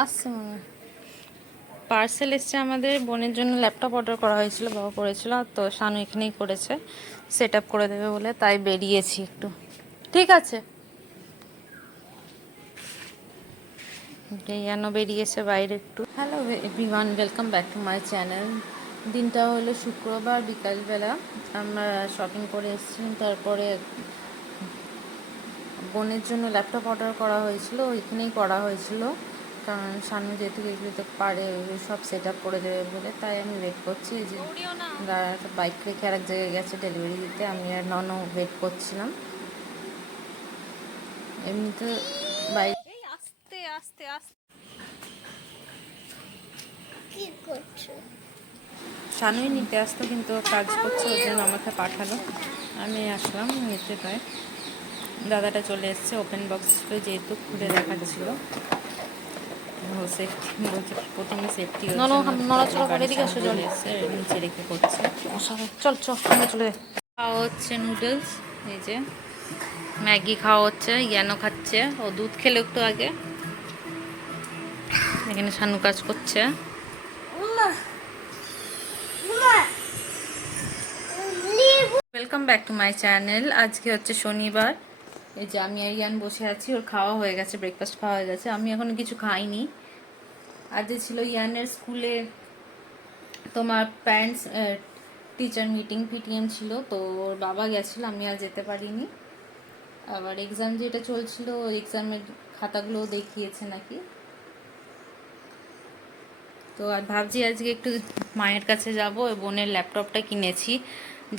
আসছে মনে হয়। পার্সেল এসছে আমাদের বোনের জন্য, ল্যাপটপ অর্ডার করা হয়েছিল, বাবা করেছিল, তো শানু এখানেই করেছে, সেট আপ করে দেবে বলে, তাই বেরিয়েছি একটু। ঠিক আছে, ইয়ানো বেরিয়েছে বাইরে একটু। Hello everyone, welcome back to my channel. দিনটা হলো শুক্রবার বিকালবেলা, আমরা শপিং করে এসেছিলাম, তারপরে বোনের জন্য ল্যাপটপ অর্ডার করা হয়েছিল, ওইখানেই করা হয়েছিল, কারণ শানু যেহেতু এগুলোতে পারে সব সেট আপ করে দেবে বলে, তাই আমি ওয়েট করছি। যে একটা বাইক রেখে আর এক জায়গায় গেছে ডেলিভারি দিতে, আমি আর ননও ওয়েট করছিলাম। এমনিতে বাইক আস্তে আস্তে আস্তে কি করছো? শানুই নিতে আসতো, কিন্তু কাজ করছে, ওর জন্য আমাকে পাঠালো, আমি আসলাম নিতে। তাই দাদাটা চলে এসছে, ওপেন বক্সটা যেহেতু খুলে দেখাচ্ছিল, সেফটি বলছে, প্রথমে সেফটি চলে এসছে, নিচে রেখে করছে। চল চল আমরা চলে যাই। খাওয়া হচ্ছে নুডলস, এই যে ম্যাগি খাওয়া হচ্ছে, ইয়ানো খাচ্ছে, ও দুধ খেলে একটু আগে। এখানে শানু কাজ করছে। Welcome back to my channel. আজকে হচ্ছে শনিবার, এই যে আমি আর ইয়ান বসে আছি, ওর খাওয়া হয়ে গেছে, ব্রেকফাস্ট খাওয়া হয়ে গেছে, আমি এখনো কিছু খাইনি। আজ ছিল ইয়ানের স্কুলে তোমার প্যারেন্টস টিচার মিটিং, পিটিএম ছিল, তো ওর বাবা গেছিলো, আমি আর যেতে পারিনি। আবার এক্সাম যেটা চলছিল, এক্সামের খাতাগুলো দেখিয়েছে নাকি, তো আর ভাবছি আজকে একটু মায়ের কাছে যাব। বোনের ল্যাপটপটা কিনেছি,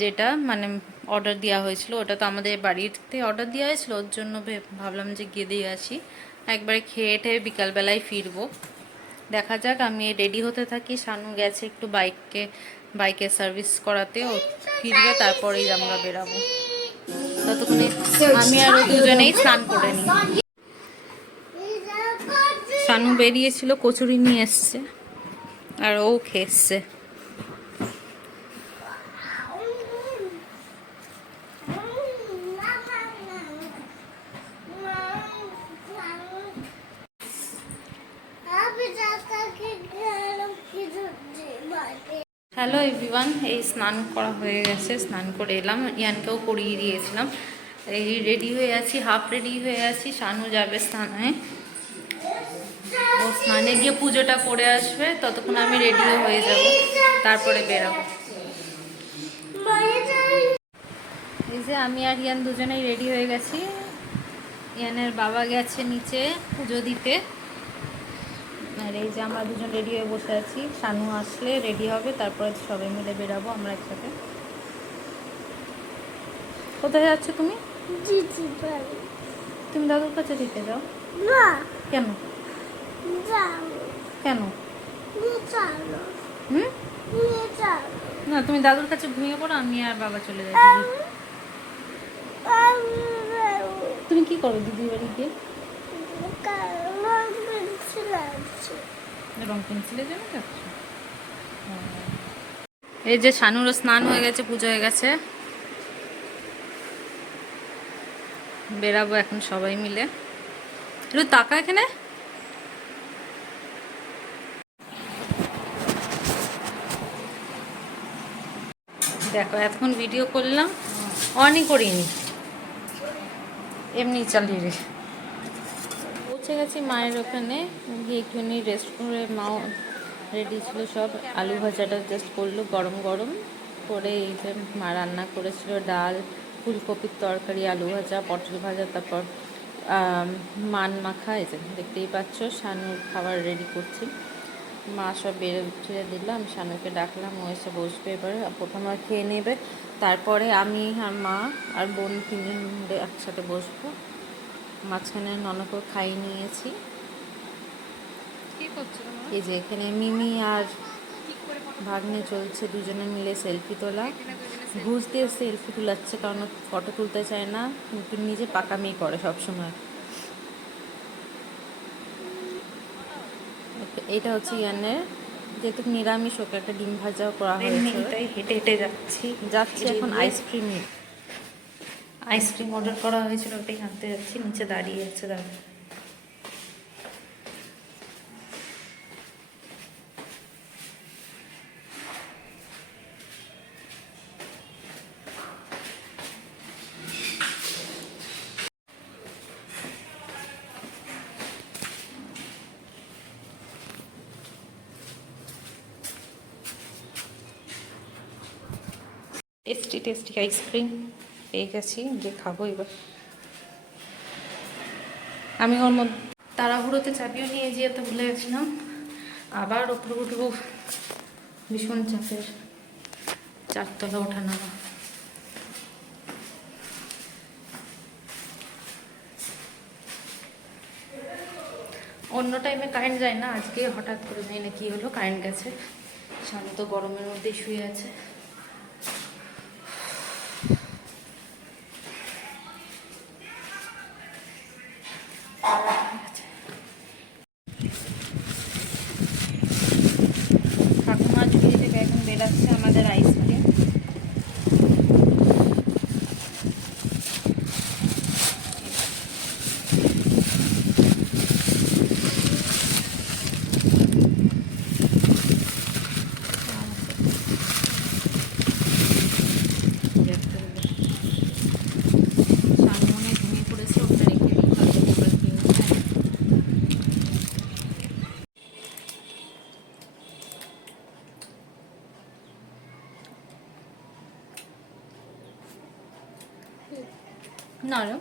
যেটা মানে অর্ডার দেওয়া হয়েছিল, ওটা তো আমাদের বাড়িতে অর্ডার দেওয়া হয়েছিল, ওর জন্য ভাবলাম যে গিয়ে দিয়ে আসি, একবারে খেয়ে টেয়ে বিকালবেলায় ফিরবো। দেখা যাক, আমি রেডি হতে থাকি। শানু গেছে একটু বাইকে সার্ভিস করাতে, ও ফিরবে, তারপরেই আমরা বেরাবো। ততক্ষণে আমি আর ও দুজনেই স্নান করে নিই। শানু বেরিয়েছিল, কচুরি নিয়ে এসছে, আর ও খেয়েছে। হ্যালো এভরিওয়ান, এই স্নান করা হয়ে গেছে, স্নান করে এলাম, ইয়ানকেও করিয়ে দিয়েছিলাম। এই রেডি হয়ে আছি, হাফ রেডি হয়ে আছি। শানু যাবে স্নানে, ও স্নানে গিয়ে পুজোটা করে আসবে, ততক্ষণ আমি রেডিও হয়ে যাব, তারপরে বেরাবো। এই যে আমি আর ইয়ান দুজনেই রেডি হয়ে গেছি। ইয়ানের বাবা গেছে নিচে পুজো দিতে, আর এই যে আমরা দুজন রেডি হয়ে বসে আছি। শানু আসলে রেডি হবে, তারপরে সবাই মিলে বেরাবো আমরা একসাথে। কোথায় যাচ্ছ তুমি? তুমি দাদুর কাছে দিতে যাও না? কেন? কেন? হুম, না তুমি দাদুর কাছে ঘুমিয়ে পড়ো, আমি আর বাবা চলে যাচ্ছি। তুমি কি করো দিদির বাড়ি গিয়ে? রং পেন্সিলের জন্য যাচ্ছ? এই যে শানুরও স্নান হয়ে গেছে, পুজো হয়ে গেছে, বেরাবো এখন সবাই মিলে। একটু তাকা এখানে। দেখো এতক্ষণ ভিডিও করলাম, অনই করিনি, এমনি চালিয়ে রে। পৌঁছে গেছি মায়ের ওখানে, গিয়ে একটুখানি রেস্ট করে, মাও রেডি ছিল সব। আলু ভাজাটা জাস্ট করলো গরম গরম করে, এই যে মা রান্না করেছিল ডাল, ফুলকপির তরকারি, আলু ভাজা, পটল ভাজা, তারপর মান মাখা। এই যে দেখতেই পাচ্ছ, শানুর খাবার রেডি করছি। মা সব বেড়ে উঠে দিল, আমি শানুকে ডাকলাম, ও এসে বসবে, এবারে প্রথমে আর খেয়ে নেবে, তারপরে আমি আর মা আর বোন তিনজন মিলে একসাথে বসবো। মাঝখানে ননকেও খাইয়ে নিয়েছি। এই যে এখানে মিমি আর ভাগ্নে চলছে, দুজনে মিলে সেলফি তোলা, ঘুষ দিয়ে সেলফি তুলাচ্ছে, কারণ ফটো তুলতে চায় না, কিন্তু নিজে পাকামি করে সবসময়। এটা হচ্ছে ইয়ানের, যেহেতু নিরামিষ, ওকে একটা ডিম ভাজাও করা হয়েছে। তাই হেঁটে হেঁটে যাচ্ছি এখন আইসক্রিম অর্ডার করা হয়েছিল, ওটাই আনতে যাচ্ছি, নিচে দাঁড়িয়ে আছে দাদা। টেস্টি টেস্টি আইসক্রিম পেয়ে গেছি, গিয়ে খাবো এবার। আমি ওর মধ্যে তাড়াহুড়োতে চাবিও নিয়ে যেতে ভুলে গেছিলাম, আবার ওপরে উঠবো, ভীষণ চাপের, 4তলা ওঠা নামা। অন্য টাইমে কারেন্ট যায় না, আজকে হঠাৎ করে যাই না কি হলো, কারেন্ট গেছে। সামনে তো গরমের মধ্যেই শুয়ে আছে। ঠাকুমা ঝুড়ি থেকে এখন বেরাচ্ছে আমাদের আইসক্রিম। সামনে ঘুমিয়ে পড়েছে, ওটা রেখে দিই, তাহলে আবার কি হচ্ছে। না রে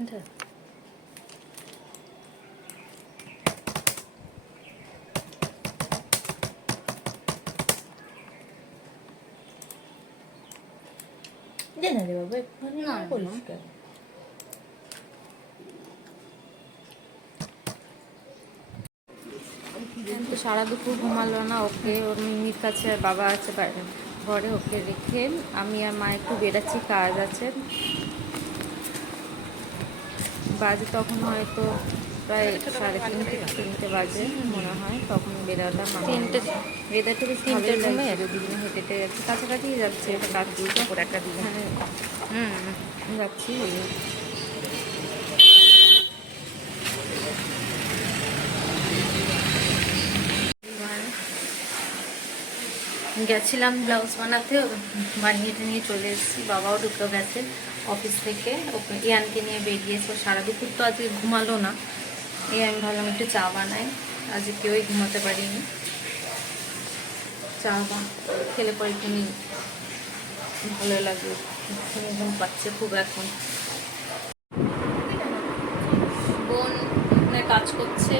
এটা দে না রে বাবা, একটু না পরিষ্কার। তো সারা দুপুর ঘুমালো না, ওকে ওর মিমির কাছে আর বাবা আছে ঘরে, ওকে রেখে আমি আর মা একটু বেরাচ্ছি, কাজ আছে। বাজে তখন হয়তো প্রায় 3:30 বাজে মনে হয়, তখন বেরালাম। 3টে ওয়েদারটা বেশ ভালোই লাগছে, দুদিনে হেঁটে হেঁটে যাচ্ছি, কাছাকাছি যাচ্ছে, এটা কাজ দুটো করে একটা দিন। যাচ্ছি। গেছিলাম ব্লাউজ বানাতে, বানিয়ে নিয়ে চলে এসেছি। বাবাও ঢুকে গেছে অফিস থেকে, ওকে ইয়ানকে নিয়ে বেরিয়েছে। সারা দুপুর তো আজকে ঘুমালো না, আমি ভাবলাম একটু চা বানাই, আজকে কেউই ঘুমাতে পারিনি। চা খেলে পরে একটু ভালো লাগে, ঘুম পাচ্ছে খুব এখন। বোন ওখানে কাজ করছে,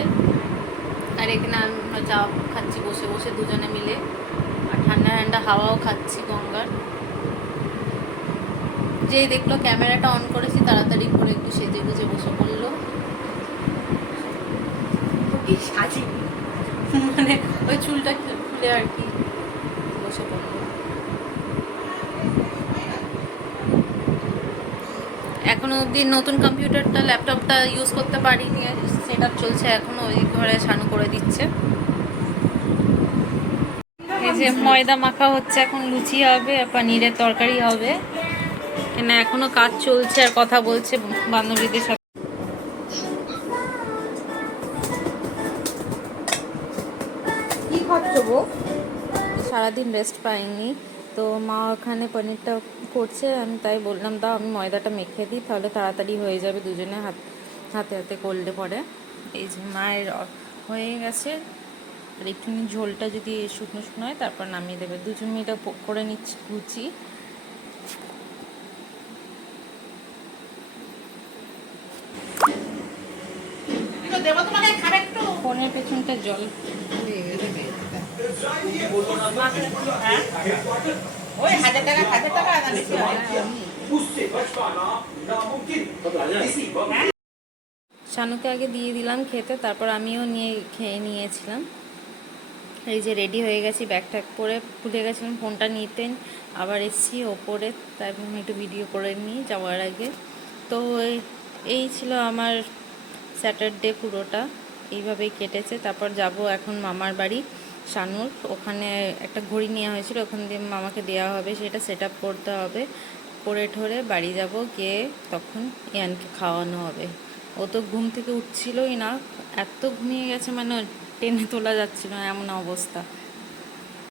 আর এখানে আমরা চা খাচ্ছি বসে বসে দুজনে মিলে, আর ঠান্ডা ঠান্ডা হাওয়াও খাচ্ছি গঙ্গার। যেই দেখলো ক্যামেরাটা অন করেছি, তাড়াতাড়ি করে একটু সেজে গুজে বসে পড়লো। মানে ওই চুলটা খুলে আর কি বসে পড়লো। এখনো অবধি নতুন কম্পিউটারটা ল্যাপটপটা ইউজ করতে পারিনি, সেট আপ চলছে এখনো, ওই ঘরে শানু করে দিচ্ছে। এই যে ময়দা মাখা হচ্ছে, এখন লুচি হবে, পনিরের তরকারি হবে, কেন এখনো কাজ চলছে আর কথা বলছে বান্ধবীদের সাথে। কি খাচ্ছ গো? সারাদিন রেস্ট পাইনি, তো মা ওখানে পনিরটা করছে, আমি তাই বললাম দাও আমি ময়দাটা মেখে দিই, তাহলে তাড়াতাড়ি হয়ে যাবে, দুজনে হাতে হাতে করলে পরে। এই যে মায়ের হয়ে গেছে, আর একটুখানি ঝোলটা যদি শুকনো শুকনো হয় তারপর নামিয়ে দেবে। দুজন মিলে করে নিচ্ছি লুচি। ফোনের পেছনটা জল শানুকে আগে দিয়ে দিলাম খেতে, তারপর আমিও খেয়ে নিয়েছিলাম। এই যে রেডি হয়ে গেছি, ব্যাগ ট্যাগ পরে, ভুলে গেছিলাম ফোনটা নিতে, আবার এসছি ওপরে, তাই আমি একটু ভিডিও করে নিই যাওয়ার আগে। তো এই ছিল আমার স্যাটারডে, পুরোটা এইভাবেই কেটেছে। তারপর যাব এখন মামার বাড়ি শানুর, ওখানে একটা ঘড়ি নেওয়া হয়েছিল, ওখান দিয়ে মামাকে দেওয়া হবে, সেটা সেট আপ করতে হবে, করে ঠোরে বাড়ি যাব, গিয়ে তখন ইয়ানকে খাওয়ানো হবে। ও তো ঘুম থেকে উঠছিলই না, এত ঘুমিয়ে গেছে, মানে টেনে তোলা যাচ্ছিল না, এমন অবস্থা।